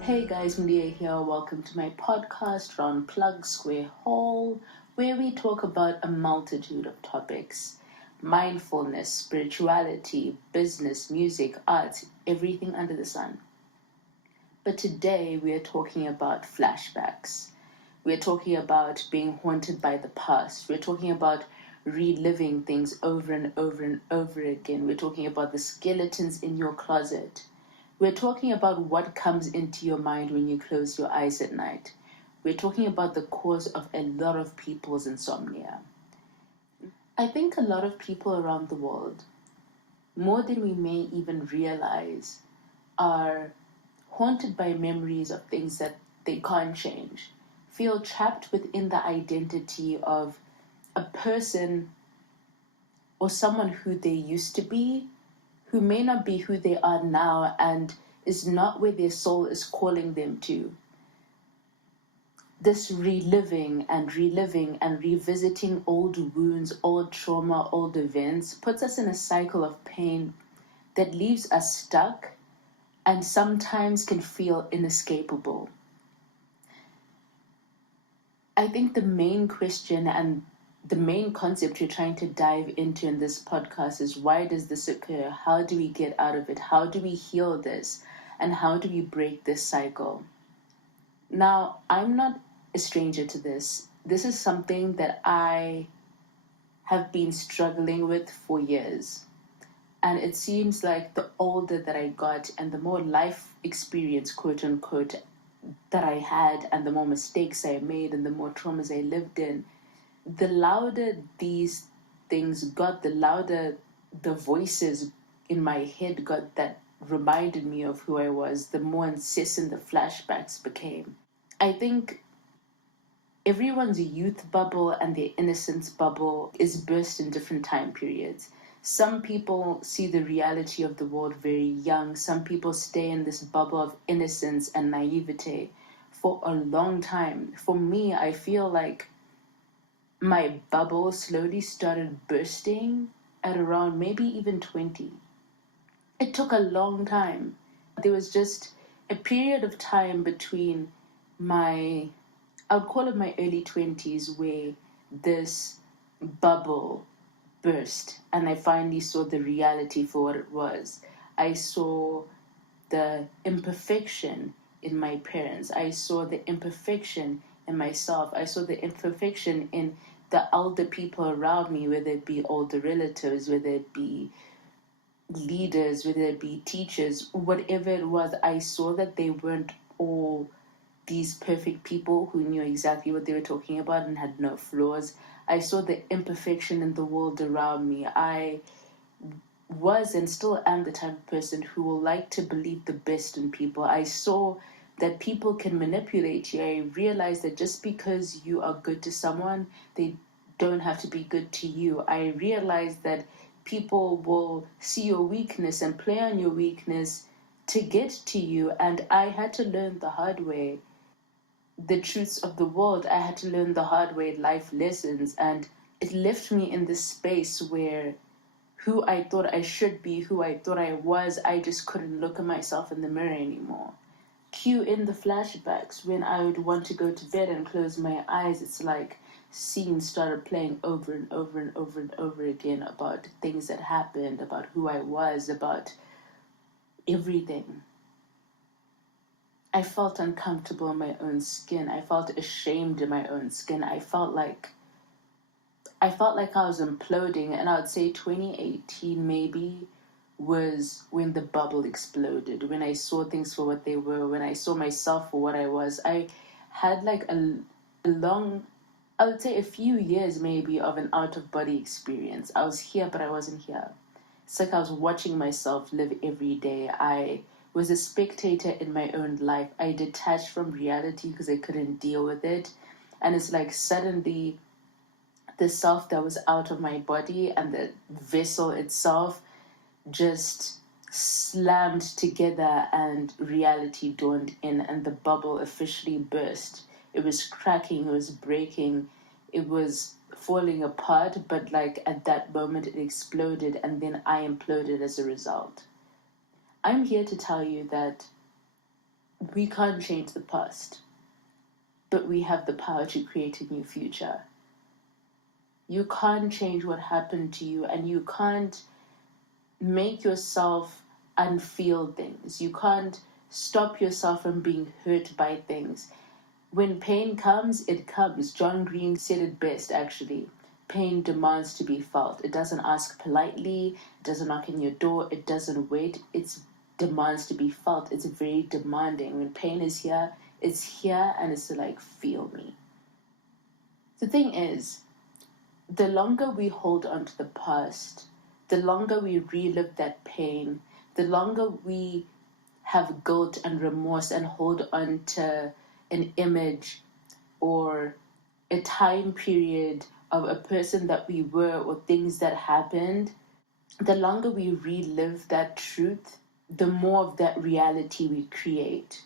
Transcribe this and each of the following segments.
Hey guys, Maria here. Welcome to my podcast, roundplugsquarehole, where we talk about a multitude of topics: mindfulness, spirituality, business, music, art, everything under the sun. But today we are talking about flashbacks. We're talking about being haunted by the past. We're talking about reliving things over and over and over again. We're talking about the skeletons in your closet. We're talking about what comes into your mind when you close your eyes at night. We're talking about the cause of a lot of people's insomnia. I think a lot of people around the world, more than we may even realize, are haunted by memories of things that they can't change, feel trapped within the identity of a person or someone who they used to be, who may not be who they are now and is not where their soul is calling them to. This reliving and revisiting old wounds, old trauma, old events puts us in a cycle of pain that leaves us stuck and sometimes can feel inescapable. I think the main question and the main concept we're trying to dive into in this podcast is, why does this occur? How do we get out of it? How do we heal this? And how do we break this cycle? Now, I'm not a stranger to this. This is something that I have been struggling with for years. And it seems like the older that I got and the more life experience, quote unquote, that I had, and the more mistakes I made and the more traumas I lived in, the louder these things got, the louder the voices in my head got that reminded me of who I was, the more incessant the flashbacks became. I think everyone's youth bubble and their innocence bubble is burst in different time periods. Some people see the reality of the world very young. Some people stay in this bubble of innocence and naivete for a long time. For me, I feel like my bubble slowly started bursting at around maybe even 20. It took a long time. There was just a period of time between I would call it my early 20s, where this bubble burst and I finally saw the reality for what it was. I saw the imperfection in my parents. I saw the imperfection in myself. I saw the imperfection in the elder people around me, whether it be older relatives, whether it be leaders, whether it be teachers, whatever it was. I saw that they weren't all these perfect people who knew exactly what they were talking about and had no flaws. I saw the imperfection in the world around me. I was and still am the type of person who will like to believe the best in people. I saw that people can manipulate you. I realized that just because you are good to someone, they don't have to be good to you. I realized that people will see your weakness and play on your weakness to get to you, and I had to learn the hard way the truths of the world. I had to learn the hard way life lessons, and it left me in this space where who I thought I should be, who I thought I was, I just couldn't look at myself in the mirror anymore. Cue in the flashbacks. When I would want to go to bed and close my eyes, it's like scenes started playing over and over and over and over again about things that happened, about who I was, about everything. I felt uncomfortable in my own skin. I felt ashamed in my own skin. I felt like I was imploding, and I would say 2018 maybe was when the bubble exploded, when I saw things for what they were, when I saw myself for what I was. I had like a long, I would say a few years maybe of an out-of-body experience. I was here, but I wasn't here. It's like I was watching myself live every day. I was a spectator in my own life. I detached from reality because I couldn't deal with it. And it's like suddenly the self that was out of my body and the vessel itself just slammed together, and reality dawned in, and the bubble officially burst. It was cracking, it was breaking. it was falling apart, but like at that moment it exploded and then I imploded as a result. I'm here to tell you that we can't change the past, but we have the power to create a new future. You can't change what happened to you, and you can't make yourself unfeel things. You can't stop yourself from being hurt by things. When pain comes, it comes. John Green said it best, actually. Pain demands to be felt. It doesn't ask politely, it doesn't knock on your door, it doesn't wait. It demands to be felt. It's very demanding. When pain is here, it's here and it's like, feel me. The thing is, the longer we hold on to the past, the longer we relive that pain, the longer we have guilt and remorse and hold on to an image or a time period of a person that we were or things that happened, the longer we relive that truth, the more of that reality we create.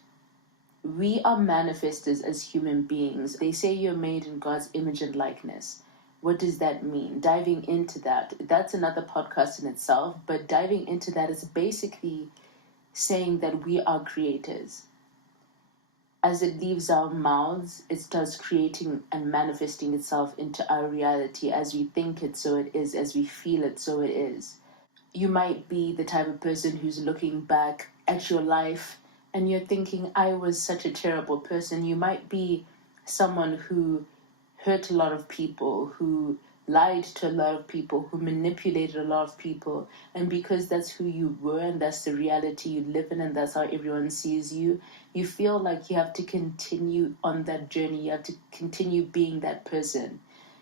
We are manifestors as human beings. They say you're made in God's image and likeness. What does that mean? Diving into that, that's another podcast in itself, but diving into that is basically saying that we are creators. As it leaves our mouths, it starts creating and manifesting itself into our reality. As we think it, so it is. As we feel it, so it is. You might be the type of person who's looking back at your life and you're thinking, I was such a terrible person. You might be someone who hurt a lot of people, who lied to a lot of people, who manipulated a lot of people. And because that's who you were and that's the reality you live in and that's how everyone sees you, you feel like you have to continue on that journey. You have to continue being that person.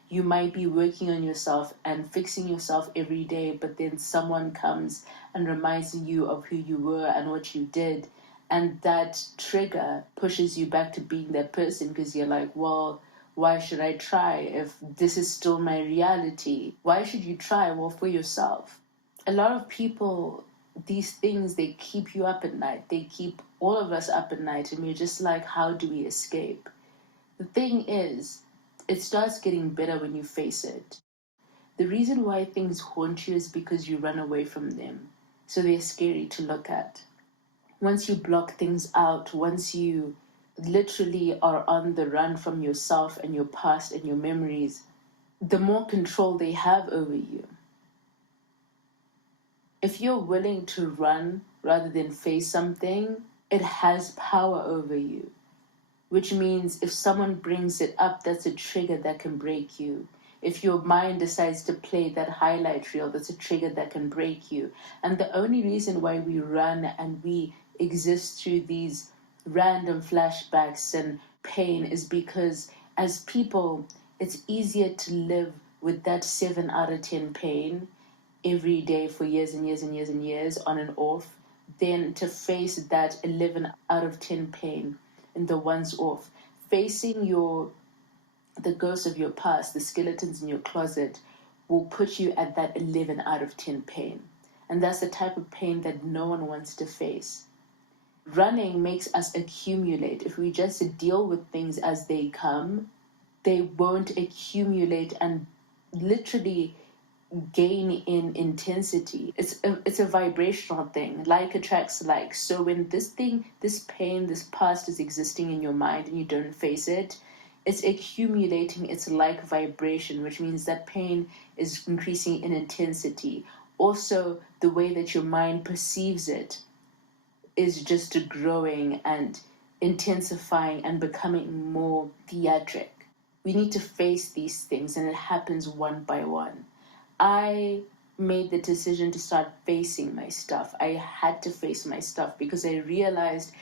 You might be working on yourself and fixing yourself every day, but then someone comes and reminds you of who you were and what you did. And that trigger pushes you back to being that person because you're like, well, why should I try if this is still my reality? Why should you try? Well, for yourself. A lot of people, these things, they keep you up at night. They keep all of us up at night. And you're just like, how do we escape? The thing is, it starts getting better when you face it. The reason why things haunt you is because you run away from them. So they're scary to look at. Once you block things out, once you literally are on the run from yourself and your past and your memories, the more control they have over you. If you're willing to run rather than face something, it has power over you. Which means if someone brings it up, that's a trigger that can break you. If your mind decides to play that highlight reel, that's a trigger that can break you. And the only reason why we run and we exist through these random flashbacks and pain is because as people, it's easier to live with that 7 out of 10 pain every day for years and years and years and years on and off than to face that 11 out of 10 pain in the ones off. Facing the ghosts of your past, the skeletons in your closet, will put you at that 11 out of 10 pain. And that's the type of pain that no one wants to face. Running makes us accumulate. If we just deal with things as they come, they won't accumulate and literally gain in intensity. It's a vibrational thing. Like attracts like. So when this pain, this past is existing in your mind and you don't face it, it's accumulating. It's like vibration, which means that pain is increasing in intensity. Also, the way that your mind perceives it is just growing and intensifying and becoming more theatric. We need to face these things, and it happens one by one. I made the decision to start facing my stuff. I had to face my stuff because I realized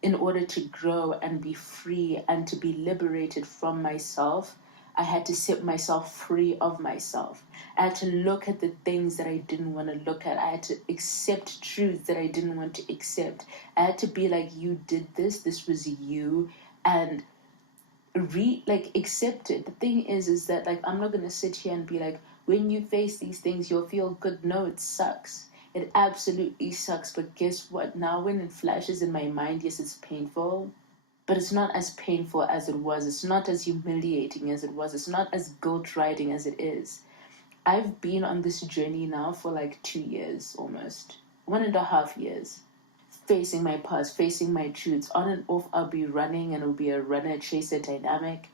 in order to grow and be free and to be liberated from myself, I had to set myself free of myself. I had to look at the things that I didn't want to look at. I had to accept truths that I didn't want to accept. I had to be like, you did this was you, and accept it. The thing is that like I'm not gonna sit here and be like, when you face these things you'll feel good. No, it sucks. It absolutely sucks. But guess what? Now when it flashes in my mind, yes, it's painful. but it's not as painful as it was. It's not as humiliating as it was. It's not as guilt riding as it is. I've been on this journey now for like 2 years almost, 1.5 years, facing my past, facing my truths. On and off, I'll be running and it'll be a runner chaser dynamic.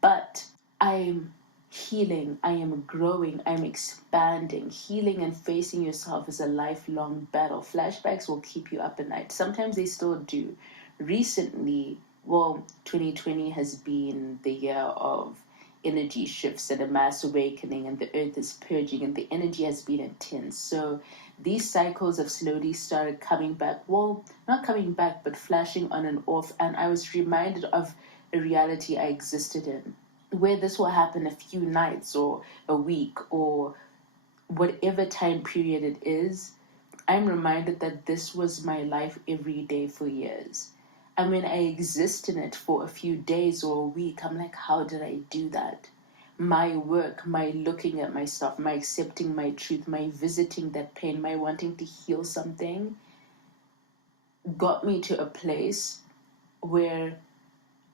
But I'm healing, I am growing, I'm expanding. Healing and facing yourself is a lifelong battle. Flashbacks will keep you up at night. Sometimes they still do. Recently, well, 2020 has been the year of energy shifts and a mass awakening, and the earth is purging, and the energy has been intense. So these cycles have slowly started coming back. Well, not coming back, but flashing on and off. And I was reminded of a reality I existed in, where this will happen a few nights or a week or whatever time period it is. I'm reminded that this was my life every day for years. And when I exist in it for a few days or a week, I'm like, how did I do that? My work, my looking at myself, my accepting my truth, my visiting that pain, my wanting to heal something got me to a place where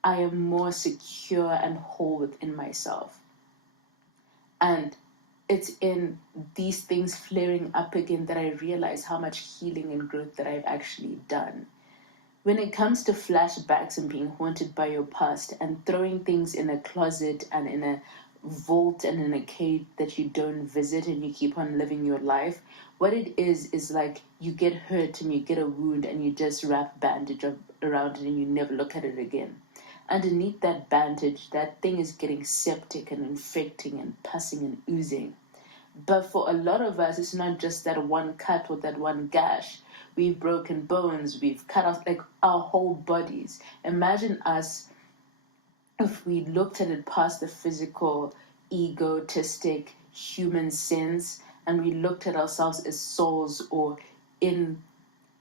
I am more secure and whole within myself. And it's in these things flaring up again that I realize how much healing and growth that I've actually done. When it comes to flashbacks and being haunted by your past and throwing things in a closet and in a vault and in a cave that you don't visit and you keep on living your life, what it is like you get hurt and you get a wound and you just wrap bandage around it and you never look at it again. Underneath that bandage, that thing is getting septic and infecting and pussing and oozing. But for a lot of us, it's not just that one cut or that one gash. We've broken bones, we've cut off like our whole bodies. Imagine us if we looked at it past the physical, egotistic human sense, and we looked at ourselves as souls or in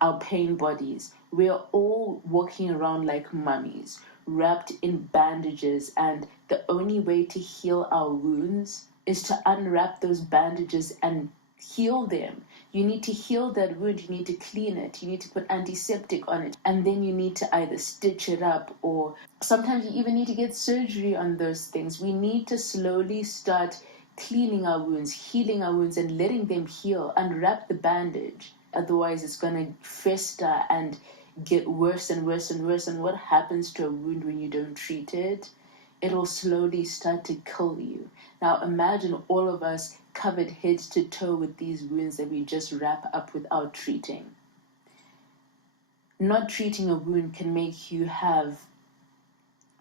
our pain bodies. We're all walking around like mummies, wrapped in bandages, and the only way to heal our wounds is to unwrap those bandages and heal them. You need to heal that wound, you need to clean it, you need to put antiseptic on it, and then you need to either stitch it up or sometimes you even need to get surgery on those things. We need to slowly start cleaning our wounds, healing our wounds, and letting them heal. Unwrap the bandage. Otherwise, it's going to fester and get worse and worse and worse. And what happens to a wound when you don't treat it? It'll slowly start to kill you. Now imagine all of us covered head to toe with these wounds that we just wrap up without treating. Not treating a wound can make you have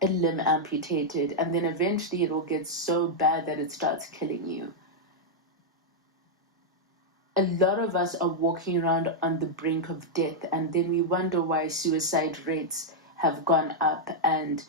a limb amputated, and then eventually it will get so bad that it starts killing you. A lot of us are walking around on the brink of death, and then we wonder why suicide rates have gone up and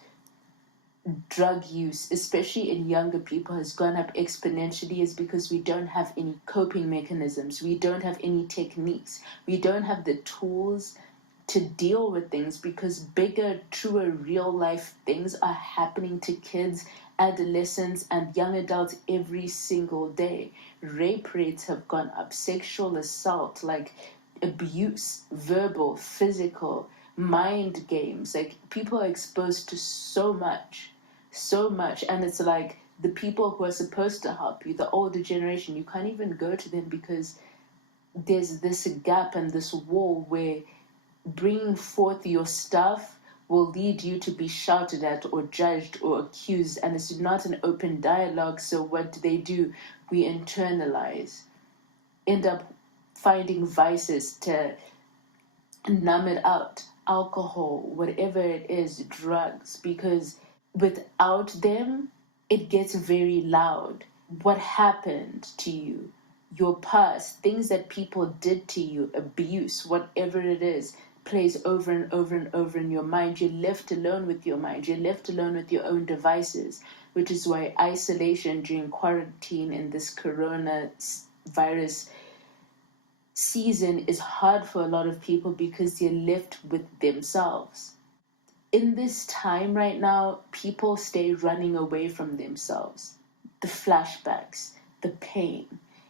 drug use, especially in younger people, has gone up exponentially. Is because we don't have any coping mechanisms, we don't have any techniques, we don't have the tools to deal with things, because bigger, truer, real life things are happening to kids, adolescents, and young adults every single day. Rape rates have gone up, sexual assault, like abuse, verbal, physical, mind games. Like people are exposed to so much, and it's like the people who are supposed to help you, the older generation, you can't even go to them because there's this gap and this wall where bringing forth your stuff will lead you to be shouted at or judged or accused, and it's not an open dialogue. So what do? We internalize, end up finding vices to numb it out, alcohol, whatever it is, drugs, because without them it gets very loud. What happened to you, your past, things that people did to you, abuse, whatever it is, plays over and over and over in your mind. You're left alone with your mind. You're left alone with your own devices, which is why isolation during quarantine in this coronavirus season is hard for a lot of people, because they're left with themselves. In this time right now, people stay running away from themselves. The flashbacks, the pain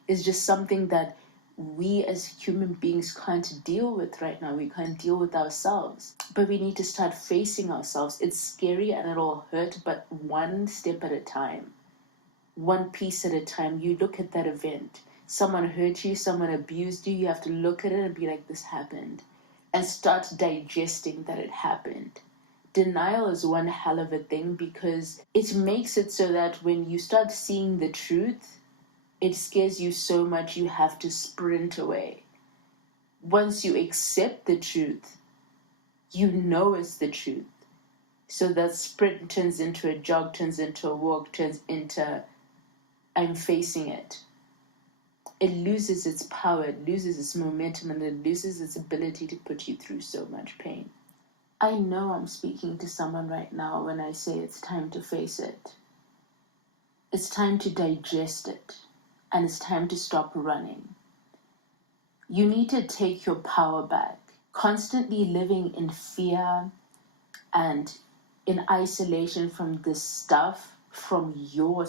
is just something that we as human beings can't deal with right now. We can't deal with ourselves. But we need to start facing ourselves. It's scary and it'll hurt, but one step at a time, one piece at a time. You look at that event. Someone hurt you, someone abused you. You have to look at it and be like, this happened. And start digesting that it happened. Denial is one hell of a thing because it makes it so that when you start seeing the truth, it scares you so much you have to sprint away. Once you accept the truth, you know it's the truth. So that sprint turns into a jog, turns into a walk, turns into I'm facing it. It loses its power, it loses its momentum, and it loses its ability to put you through so much pain. I know I'm speaking to someone right now when I say it's time to face it. It's time to digest it, and it's time to stop running. You need to take your power back. Constantly living in fear and in isolation from this stuff, from your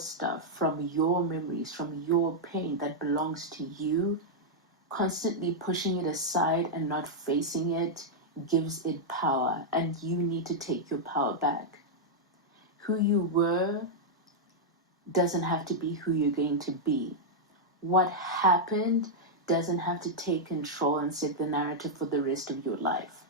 memories, from your pain that belongs to you, constantly pushing it aside and not facing it gives it power, and you need to take your power back. Who you were doesn't have to be who you're going to be. What happened doesn't have to take control and set the narrative for the rest of your life.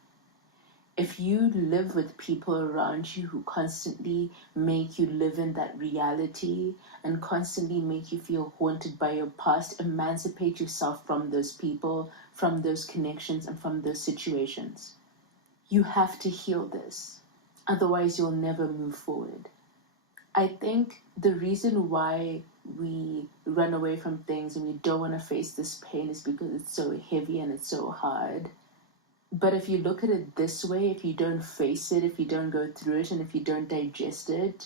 If you live with people around you who constantly make you live in that reality and constantly make you feel haunted by your past, emancipate yourself from those people, from those connections, and from those situations. You have to heal this. Otherwise, you'll never move forward. I think the reason why we run away from things and we don't want to face this pain is because it's so heavy and it's so hard. But if you look at it this way, if you don't face it, if you don't go through it, and if you don't digest it,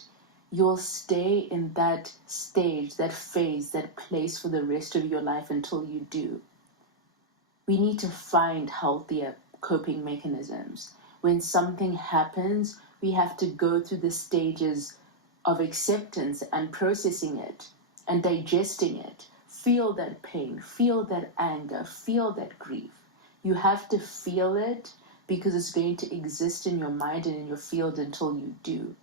you'll stay in that stage, that phase, that place for the rest of your life until you do. We need to find healthier coping mechanisms. When something happens, we have to go through the stages of acceptance and processing it and digesting it. Feel that pain, feel that anger, feel that grief. You have to feel it because it's going to exist in your mind and in your field until you do.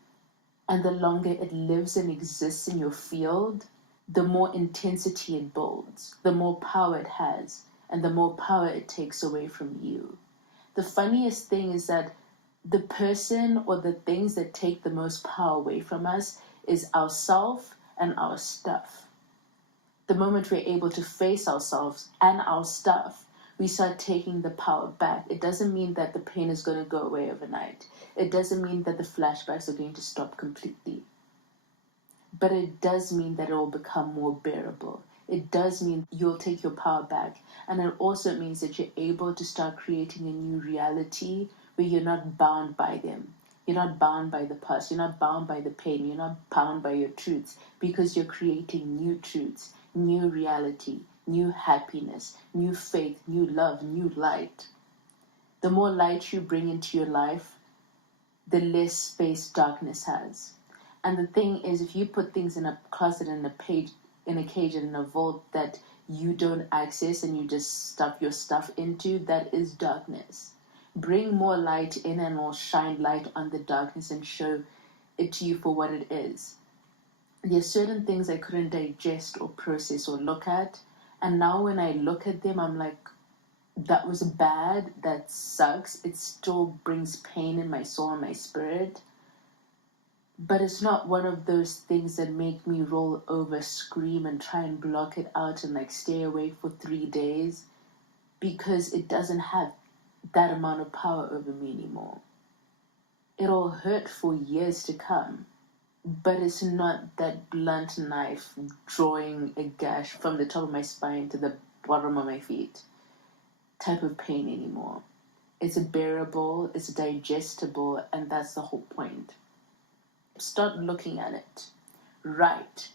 And the longer it lives and exists in your field, the more intensity it builds, the more power it has, and the more power it takes away from you. The funniest thing is that the person or the things that take the most power away from us is ourself and our stuff. The moment we're able to face ourselves and our stuff, we start taking the power back. It doesn't mean that the pain is going to go away overnight. It doesn't mean that the flashbacks are going to stop completely. But it does mean that it will become more bearable. It does mean you'll take your power back. And it also means that you're able to start creating a new reality where you're not bound by them. You're not bound by the past. You're not bound by the pain. You're not bound by your truths because you're creating new truths, new reality, new happiness, new faith, new love, new light. The more light you bring into your life, the less space darkness has. And the thing is, if you put things in a closet, in a cage, and in a vault that you don't access and you just stuff your stuff into, that is darkness. Bring more light in and will shine light on the darkness and show it to you for what it is. There are certain things I couldn't digest or process or look at. And now when I look at them, I'm like, that was bad, that sucks. It still brings pain in my soul and my spirit. But it's not one of those things that make me roll over, scream, and try and block it out and like stay awake for 3 days, because it doesn't have that amount of power over me anymore. It'll hurt for years to come, but it's not that blunt knife drawing a gash from the top of my spine to the bottom of my feet type of pain anymore. It's bearable, it's digestible, and that's the whole point. Start looking at it.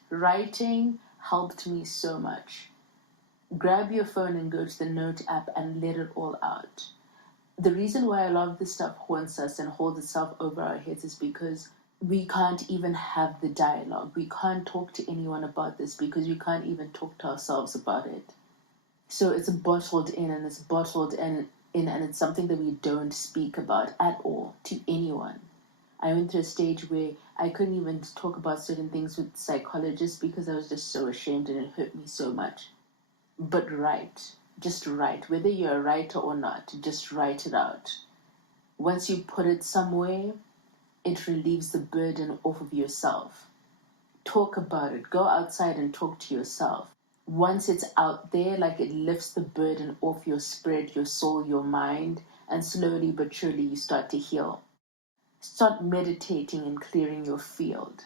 Writing helped me so much. Grab your phone and go to the note app and let it all out. The reason why a lot of this stuff haunts us and holds itself over our heads is because we can't even have the dialogue. We can't talk to anyone about this because we can't even talk to ourselves about it. So it's bottled in, and it's bottled in, and it's something that we don't speak about at all to anyone. I went through a stage where I couldn't even talk about certain things with psychologists because I was just so ashamed and it hurt me so much. But just write. Whether you're a writer or not, just write it out. Once you put it somewhere, it relieves the burden off of yourself. Talk about it. Go outside and talk to yourself. Once it's out there, like, it lifts the burden off your spirit, your soul, your mind, and slowly but surely you start to heal. Start meditating and clearing your field.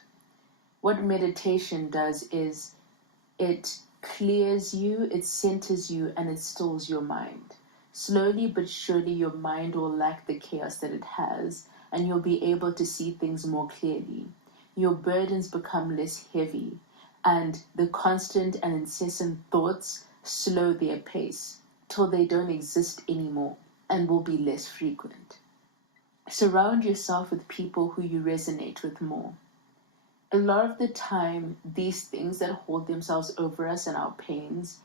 What meditation does is it clears you, it centers you, and it stills your mind. Slowly but surely your mind will lack the chaos that it has, and you'll be able to see things more clearly. Your burdens become less heavy, and the constant and incessant thoughts slow their pace till they don't exist anymore and will be less frequent. Surround yourself with people who you resonate with more. A lot of the time, these things that hold themselves over us and our pains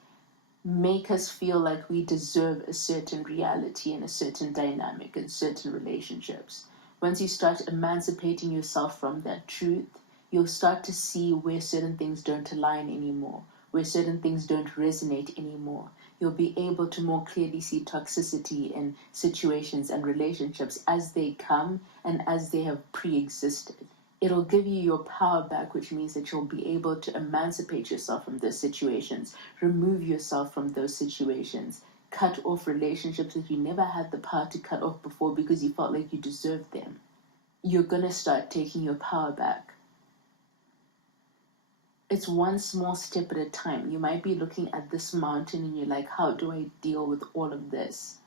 make us feel like we deserve a certain reality and a certain dynamic and certain relationships. Once you start emancipating yourself from that truth, you'll start to see where certain things don't align anymore, where certain things don't resonate anymore. You'll be able to more clearly see toxicity in situations and relationships as they come and as they have pre-existed. It'll give you your power back, which means that you'll be able to emancipate yourself from those situations, remove yourself from those situations, cut off relationships that you never had the power to cut off before because you felt like you deserved them. You're going to start taking your power back. It's one small step at a time. You might be looking at this mountain and you're like, how do I deal with all of this?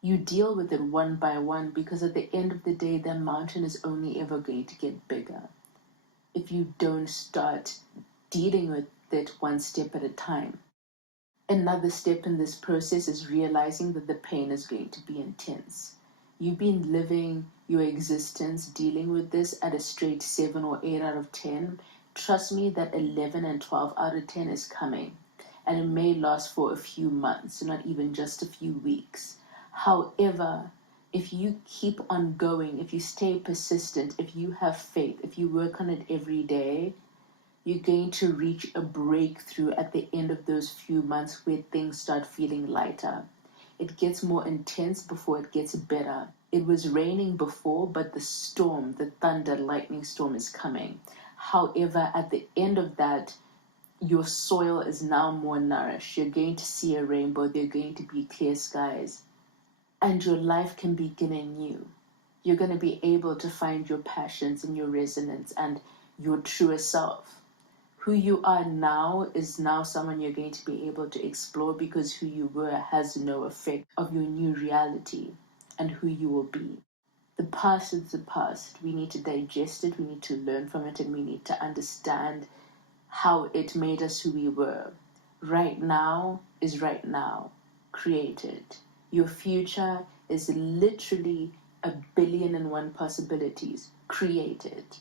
You deal with it one by one, because at the end of the day, that mountain is only ever going to get bigger if you don't start dealing with it one step at a time. Another step in this process is realizing that the pain is going to be intense. You've been living your existence dealing with this at a straight 7 or 8 out of 10. Trust me that 11 and 12 out of 10 is coming. And it may last for a few months, not even just a few weeks. However, if you keep on going, if you stay persistent, if you have faith, if you work on it every day, you're going to reach a breakthrough at the end of those few months where things start feeling lighter. It gets more intense before it gets better. It was raining before, but the storm, the thunder, lightning storm is coming. However, at the end of that, your soil is now more nourished. You're going to see a rainbow. There are going to be clear skies. And your life can begin anew. You're going to be able to find your passions and your resonance and your truer self. Who you are now is now someone you're going to be able to explore, because who you were has no effect of your new reality and who you will be. The past is the past. We need to digest it, we need to learn from it, and we need to understand how it made us who we were. Right now is right now. Create it. Your future is literally 1,000,000,001 possibilities. Create it.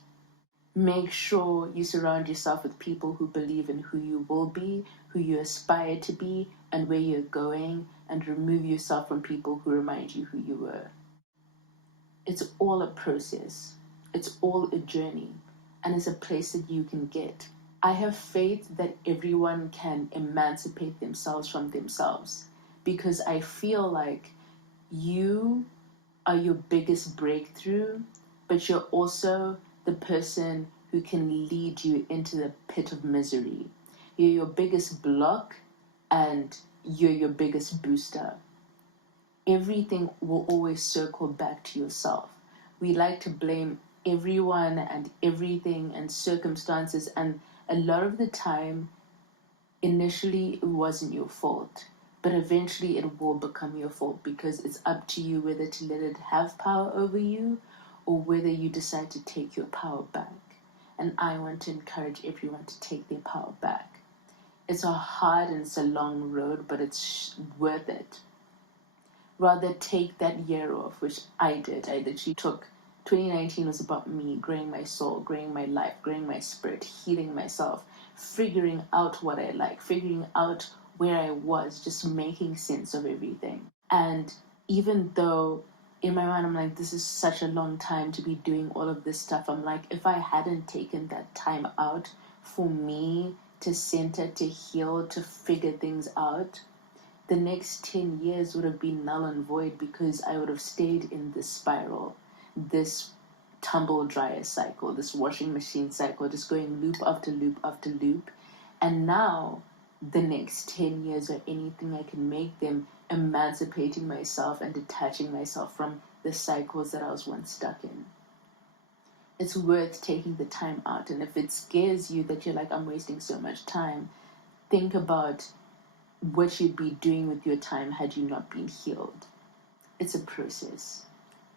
Make sure you surround yourself with people who believe in who you will be, who you aspire to be, and where you're going, and remove yourself from people who remind you who you were. It's all a process. It's all a journey, and it's a place that you can get. I have faith that everyone can emancipate themselves from themselves, because I feel like you are your biggest breakthrough, but you're also the person who can lead you into the pit of misery. You're your biggest block, and you're your biggest booster. Everything will always circle back to yourself. We like to blame everyone and everything and circumstances, and a lot of the time, initially, it wasn't your fault. But eventually it will become your fault, because it's up to you whether to let it have power over you or whether you decide to take your power back. And I want to encourage everyone to take their power back. It's a hard and it's a long road, but it's worth it. Rather take that year off, which I did. I literally took 2019 was about me growing my soul, growing my life, growing my spirit, healing myself, figuring out what I like, figuring out where I was, just making sense of everything. And even though in my mind I'm like, this is such a long time to be doing all of this stuff, I'm like, if I hadn't taken that time out for me to center, to heal, to figure things out, the next 10 years would have been null and void, because I would have stayed in this spiral, this tumble dryer cycle, this washing machine cycle, just going loop after loop after loop. And now, the next 10 years or anything, I can make them emancipating myself and detaching myself from the cycles that I was once stuck in. It's worth taking the time out. And if it scares you that you're like, I'm wasting so much time, think about what you'd be doing with your time had you not been healed. It's a process,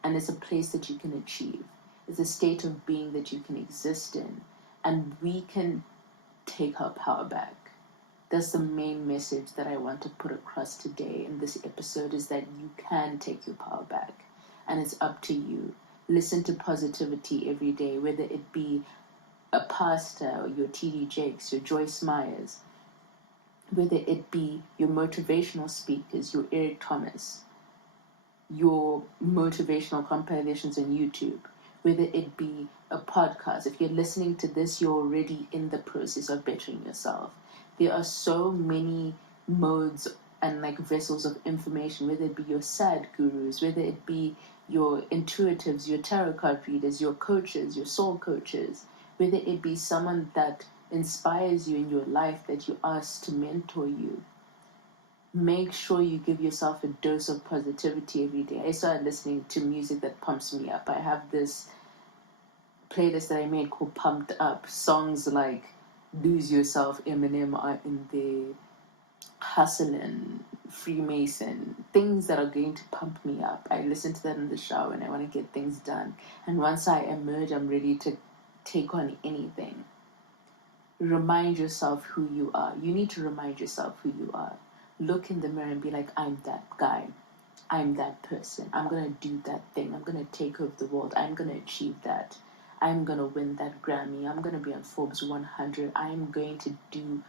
and it's a place that you can achieve. It's a state of being that you can exist in, and we can take our power back. That's the main message that I want to put across today in this episode, is that you can take your power back, and it's up to you. Listen to positivity every day, whether it be a pastor or your TD Jakes, your Joyce Myers, whether it be your motivational speakers, your Eric Thomas, your motivational compilations on YouTube, whether it be a podcast. If you're listening to this, you're already in the process of bettering yourself. There are so many modes and like vessels of information, whether it be your sad gurus, whether it be your intuitives, your tarot card readers, your coaches, your soul coaches, whether it be someone that inspires you in your life that you ask to mentor you. Make sure you give yourself a dose of positivity every day. I started listening to music that pumps me up. I have this playlist that I made called Pumped Up. Songs like Lose Yourself, Eminem are in there, Hustlin', Freemason, things that are going to pump me up. I listen to that in the shower and I want to get things done. And once I emerge, I'm ready to take on anything. Remind yourself who you are. You need to remind yourself who you are. Look in the mirror and be like, I'm that guy. I'm that person. I'm going to do that thing. I'm going to take over the world. I'm going to achieve that. I'm going to win that Grammy. I'm going to be on Forbes 100. I'm going to do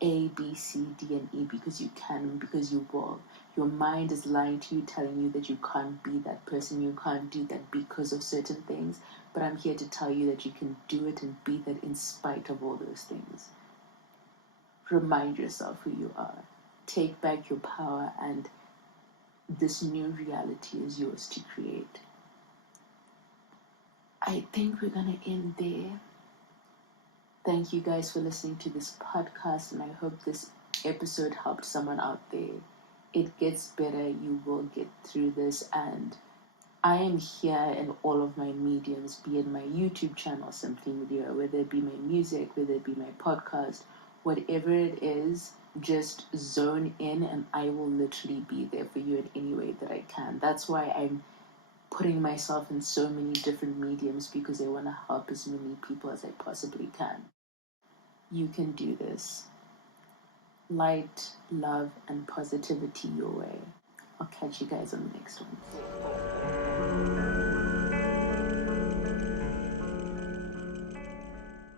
A, B, C, D, and E, because you can, because you will. Your mind is lying to you, telling you that you can't be that person. You can't do that because of certain things. But I'm here to tell you that you can do it and be that in spite of all those things. Remind yourself who you are. Take back your power, and this new reality is yours to create. I think we're going to end there. Thank you guys for listening to this podcast, and I hope this episode helped someone out there. It gets better. You will get through this, and I am here in all of my mediums, be it my YouTube channel, Simply Media, whether it be my music, whether it be my podcast, whatever it is, just zone in and I will literally be there for you in any way that I can. That's why I'm putting myself in so many different mediums, because I want to help as many people as I possibly can. You can do this. Light, love, and positivity your way. I'll catch you guys on the next one.